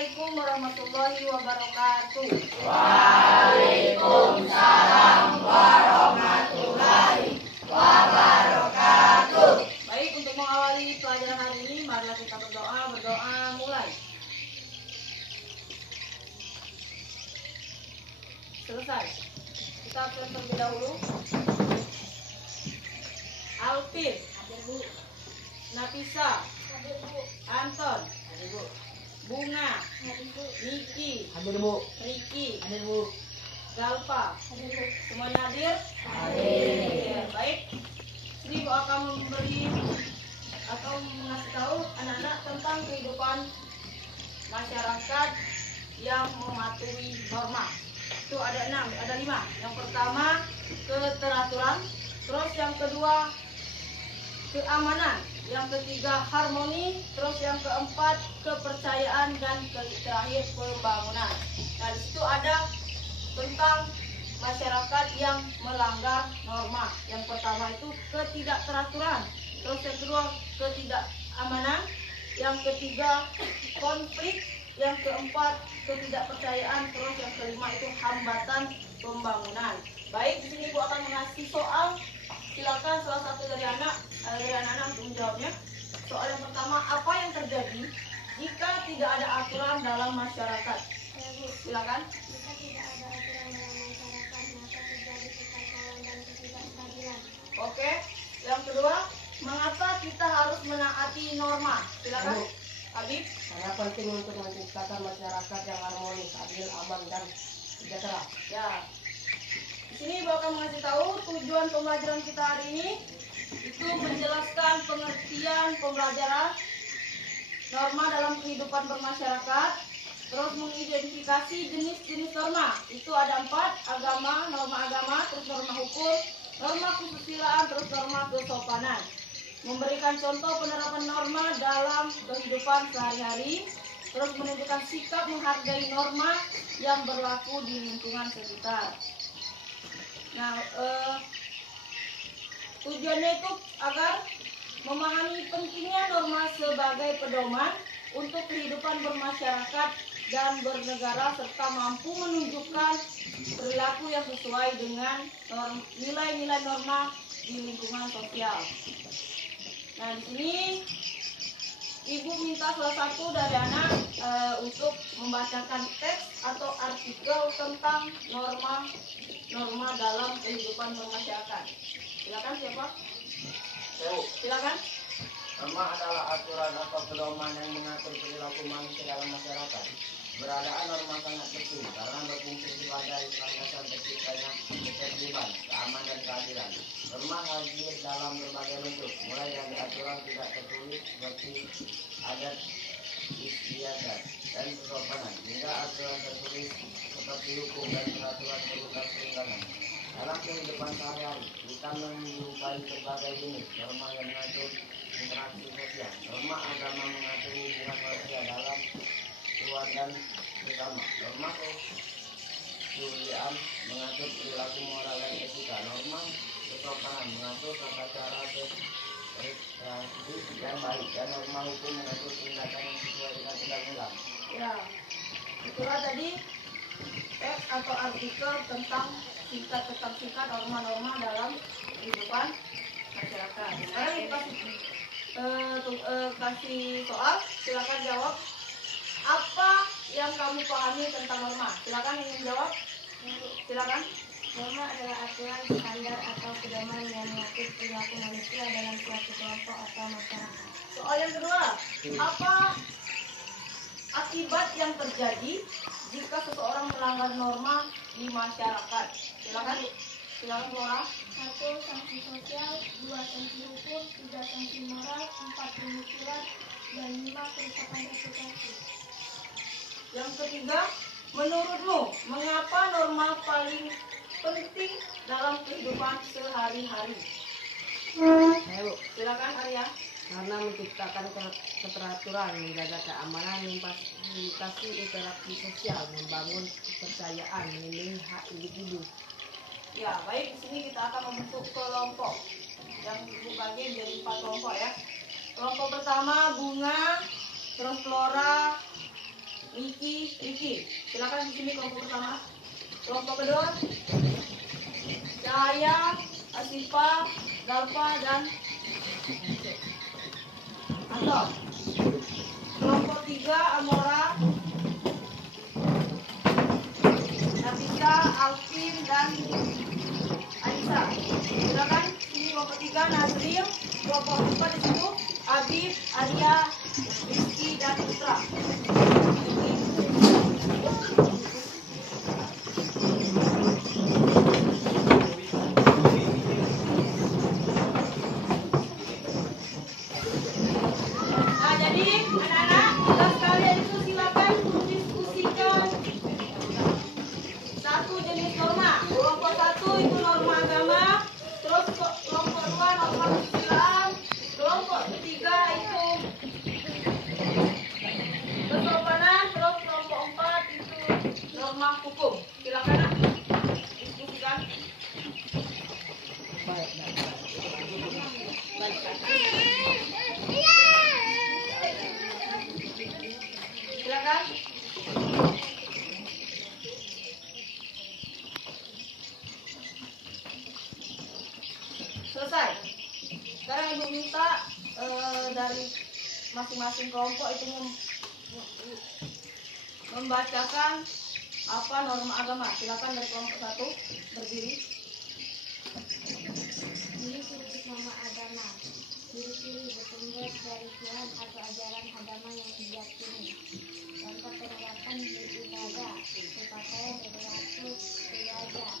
Assalamualaikum warahmatullahi wabarakatuh. Waalaikumsalam warahmatullahi wabarakatuh. Baik, untuk mengawali pelajaran hari ini, marilah kita berdoa. Berdoa mulai. Selesai. Kita akan terlebih dahulu. Alvin, Nafisa, Anton, Bunga, Niki, Riki, Galpa, semuanya hadir? Hadir. Baik. Sini Bu akan memberi atau mengasih tahu anak-anak tentang kehidupan masyarakat yang mematuhi norma. Itu ada 5. Yang pertama keteraturan, terus yang kedua keamanan, yang ketiga harmoni, terus yang keempat kepercayaan, dan terakhir pembangunan. Nah, di situ ada tentang masyarakat yang melanggar norma. Yang pertama itu ketidakteraturan, terus yang kedua ketidakamanan, yang ketiga konflik, yang keempat ketidakpercayaan, terus yang kelima itu hambatan pembangunan. Baik, di sini Ibu akan mengasih soal. Silakan salah satu dari anak-anak untuk menjawabnya. Soal yang pertama, apa yang terjadi jika tidak ada aturan dalam masyarakat? Silakan. Jika tidak ada aturan dalam masyarakat, maka terjadi kekacauan dan ketidakstabilan. Oke. Yang kedua, mengapa kita harus menaati norma? Silakan. Habib. Karena penting untuk menciptakan masyarakat yang harmonis, adil, aman, dan sejahtera. Ya. Di sini Ibu akan mengasih tahu tujuan pembelajaran kita hari ini itu menjelaskan pengertian pembelajaran norma dalam kehidupan bermasyarakat, terus mengidentifikasi jenis-jenis norma. Itu ada 4, agama, norma agama, terus norma hukum, norma kesusilaan, terus norma kesopanan. Memberikan contoh penerapan norma dalam kehidupan sehari-hari, terus menunjukkan sikap menghargai norma yang berlaku di lingkungan sekitar. Nah, tujuannya itu agar memahami pentingnya norma sebagai pedoman untuk kehidupan bermasyarakat dan bernegara, serta mampu menunjukkan perilaku yang sesuai dengan nilai-nilai norma di lingkungan sosial. Nah, di sini Ibu minta salah satu dari anak untuk membacakan teks atau artikel tentang norma dalam kehidupan bermasyarakat. Silakan, siapa? Silakan. Norma adalah aturan atau pedoman yang mengatur perilaku manusia dalam masyarakat. Keberadaan norma sangat penting karena berfungsi sebagai landasan terciptanya ketertiban, keamanan, dan keadilan. Norma hadir dalam berbagai bentuk, mulai dari aturan tidak tertulis seperti adat istiadat dan kesopanan, hingga aturan tertulis seperti hukum dan peraturan berupa perundangan. Dalam kehidupan sehari-hari, kita menjumpai berbagai jenis norma yang mengatur interaksi sosial. Norma agama mengatur hubungan manusia dalam keluarga dan bersama. Norma kesuliaan mengatur perilaku moral dan etika. Norma kesopanan mengatur tata cara berprestasi yang baik, dan norma hukum mengatur tindakan yang sesuai dengan undang-undang. Ya, itulah tadi teks atau artikel tentang singkat norma-norma dalam kehidupan masyarakat. Sekarang kita kasih soal, silakan jawab. Apa yang kamu pahami tentang norma? Silakan ingin jawab. Silakan. Norma adalah aturan, standar, atau pedoman yang mengatur perilaku manusia dalam suatu kelompok atau masyarakat. Soal yang kedua, apa akibat yang terjadi jika seseorang melanggar norma di masyarakat? Silakan. Silakan, Flora. 1. Sanksi sosial, 2. Sanksi hukum, 3. Sanksi moral, 4. pemukulan, dan 5. Kerusakan reputasi. Yang ketiga, menurutmu mengapa norma paling penting dalam kehidupan sehari-hari? Ayo, Silakan, Arya. karena menciptakan keteraturan, menjaga keamanan, memfasilitasi interaksi sosial, membangun kepercayaan, melindungi hak individu. Ya, baik. Di sini kita akan membentuk kelompok yang Ibu bagi menjadi 4 kelompok ya. Kelompok pertama Bunga, terus Flora, Niki, Riki, silakan di sini kelompok pertama. Kelompok kedua, Cahaya, Asifa, Galpa, dan Anton. Kelompok tiga, Amora, Nafisa, Alvin, dan Aisyah. Silakan sini kelompok tiga, Nazril. Kelompok empat di situ, Abib, Arya, Rizky, dan Putra. Nah, jadi anak-anak, kita sekalian itu silakan diskusikan satu jenis norma. Kelompok satu itu norma agama, terus kelompok dua norma Islam, kelompok ketiga itu kesopanan, terus kelompok empat itu norma hukum. Silakan nak diskusikan. Silakan. Selesai. Sekarang ibu minta dari masing-masing kelompok itu membacakan apa norma agama. Silakan dari kelompok satu berdiri. Ciri-ciri norma agama. Ciri-ciri bersumber dari Tuhan atau ajaran agama yang diyakini. Contoh penerapan beribadah, berpakaian, berlaku, belajar.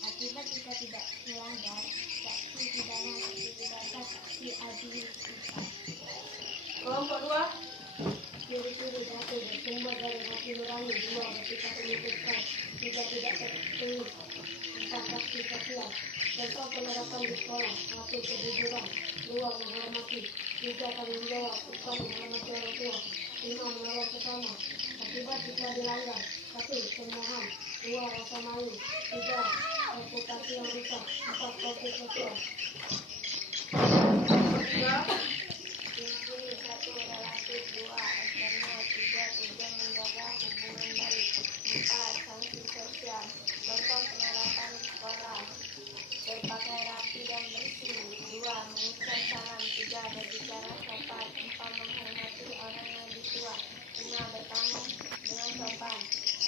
Akibat jika tidak melanggar, saksi pidana, saksi pidana, saksi adil. Kelompok dua. Ciri-ciri satu bersumber dari hati nurani, dua bersifat menyebutkan, tiga tidak tertulis, empat bakti sosial. Contoh penerapan di sekolah, satu kejujuran, dua menghormati, tiga tanggung jawab, empat menghormati orang tua, lima menolong sesama. Akibat jika dilanggar, satu cemoohan, dua rasa malu, tiga reputasi yang rusak, empat konflik sosial. Tiga. Ciri-ciri satu relatif, dua eksternal, tiga tujuan menjaga hubungan baik, empat sanksi sosial. Contoh penerapan sekolah, berpakaian rapi dan bersih, dua mengucap salam, tiga berbicara sopan, empat menghormati orang yang lebih tua, lima bertamu dengan sopan.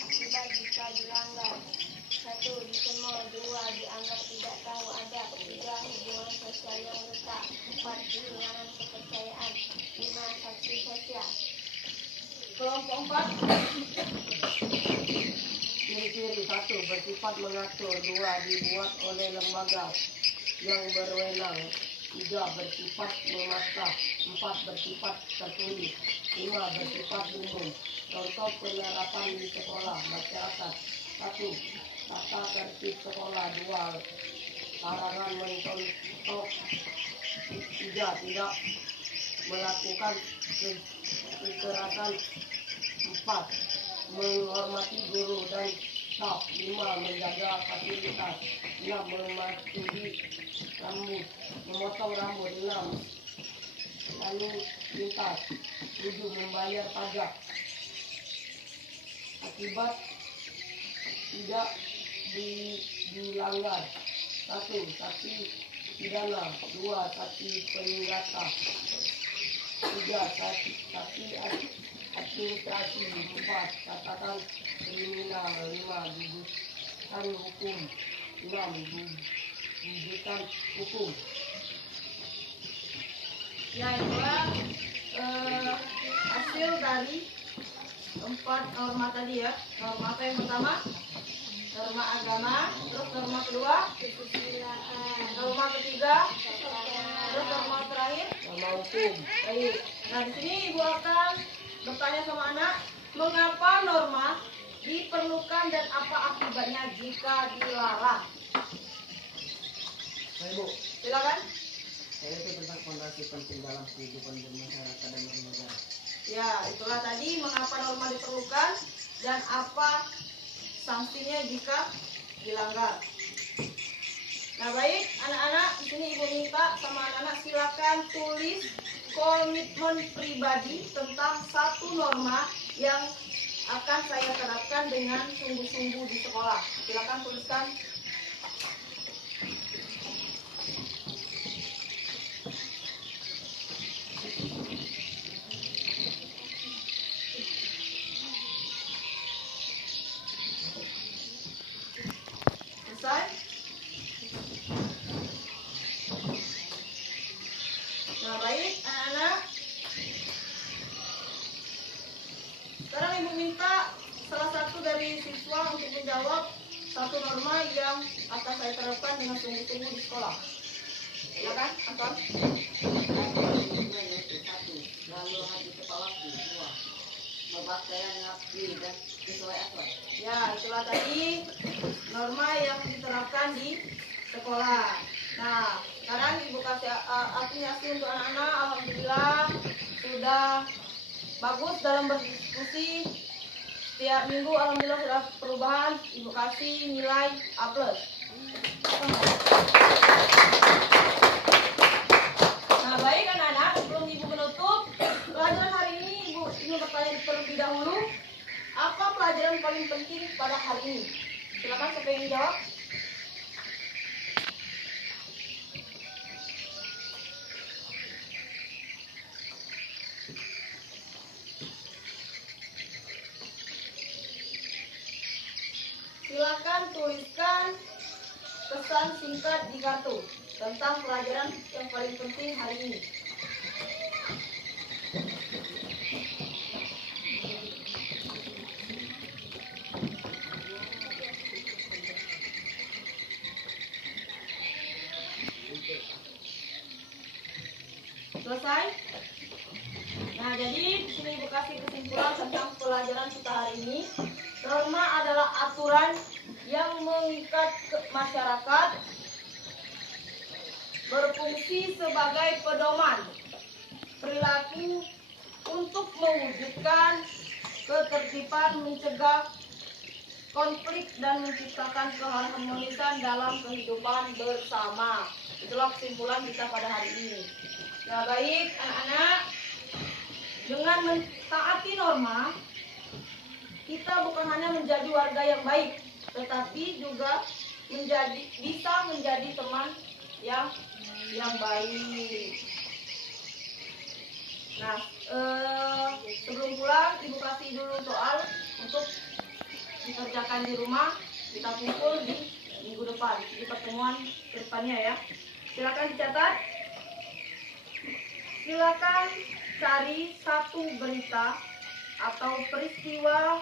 Akibat jika dilanggar, satu dicemooh, dua dianggap tidak tahu adab, tiga hubungan sosial yang retak, empat kehilangan kepercayaan, lima sanksi sosial. Kelompok empat. Ciri-ciri satu bersifat mengatur, dua dibuat oleh lembaga yang berwenang, tiga bersifat memaksa, empat bersifat tertulis, lima bersifat umum. Contoh penerapan di sekolah masyarakat, satu tata tertib sekolah, dua larangan mencontoh, tiga tidak melakukan kekerasan, empat menghormati guru dan staf, lima menjaga fasilitas, enam mematuhi rambut, memotong rambut, enam lalu lintas, tujuh membayar pajak. Akibat tidak dilanggar, satu saksi pidana, dua saksi penggata, tiga saksi administrasi, empat catatan kriminal, lima dudukan hukum, enam dudukan hukum. Ya, itulah hasil dari empat norma tadi ya. Norma apa yang pertama? Norma agama. Terus norma kedua? Norma ketiga? Terus norma terakhir? Norma hukum. Baik. Nah, di sini ibu akan bertanya sama anak, mengapa norma diperlukan dan apa akibatnya jika dilarang? Baik Bu, Silakan. saya itu tentang fondasi penting dalam kehidupan bermasyarakat dan bernegara. Ya, itulah tadi mengapa norma diperlukan dan apa sanksinya jika dilanggar. Nah, baik anak-anak, di sini ibu minta sama anak-anak silakan tulis komitmen pribadi tentang satu norma yang akan saya terapkan dengan sungguh-sungguh di sekolah. Silakan tuliskan. Selesai? Nah, baik anak-anak. Sekarang Ibu minta salah satu dari siswa untuk menjawab satu norma yang akan saya terapkan dengan sungguh-sungguh di sekolah. Silakan, Anton. Lalu hati kepala dua. Pemakaian ngabdi dan sesuai aturan. Ya, itulah tadi norma yang diterapkan di sekolah. Nah, sekarang Ibu kasih apresiasi untuk anak-anak. Alhamdulillah sudah bagus dalam berdiskusi. Setiap minggu alhamdulillah sudah perubahan. Ibu kasih nilai A+. Nah, baik anak-anak, sebelum Ibu menutup pelajaran hari ini, Ibu ingin bertanya terlebih dahulu, apa pelajaran paling penting pada hari ini? Silakan siapa yang jawab? Silakan tuliskan pesan singkat di kartu tentang pelajaran yang paling penting hari ini. Selesai? Nah, jadi di sini Ibu kasih kesimpulan tentang pelajaran kita hari ini. Norma adalah aturan yang mengikat masyarakat, berfungsi sebagai pedoman perilaku untuk mewujudkan ketertiban, mencegah konflik dan menciptakan keharmonisan dalam kehidupan bersama. Itulah kesimpulan kita pada hari ini. Nah, baik anak-anak, dengan mentaati norma, kita bukan hanya menjadi warga yang baik, tetapi juga bisa menjadi teman yang baik. Nah, sebelum pulang Ibu kasih dulu soal untuk dikerjakan di rumah. Kita kumpul di minggu depan, di pertemuan depannya ya. Silakan dicatat. Silakan cari satu berita atau peristiwa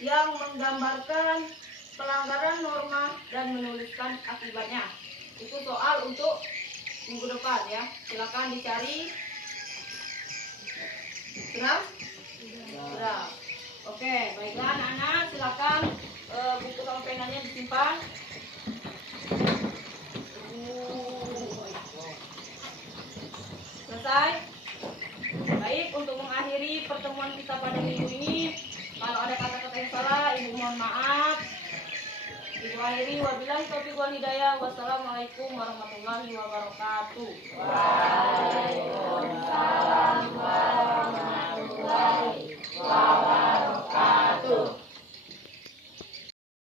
yang menggambarkan pelanggaran norma dan menuliskan akibatnya. Itu soal untuk minggu depan ya. Silakan dicari. Sudah? Sudah. Oke, baiklah anak-anak, silakan buku sama penanya disimpan. Selesai? Baik, untuk mengakhiri pertemuan kita pada minggu ini, kalau ada kata-kata yang salah, Ibu mohon maaf. Ibu akhiri, wabillahi taufiq wal hidayah. Wassalamualaikum warahmatullahi wabarakatuh. Waalaikumsalam warahmatullahi wabarakatuh.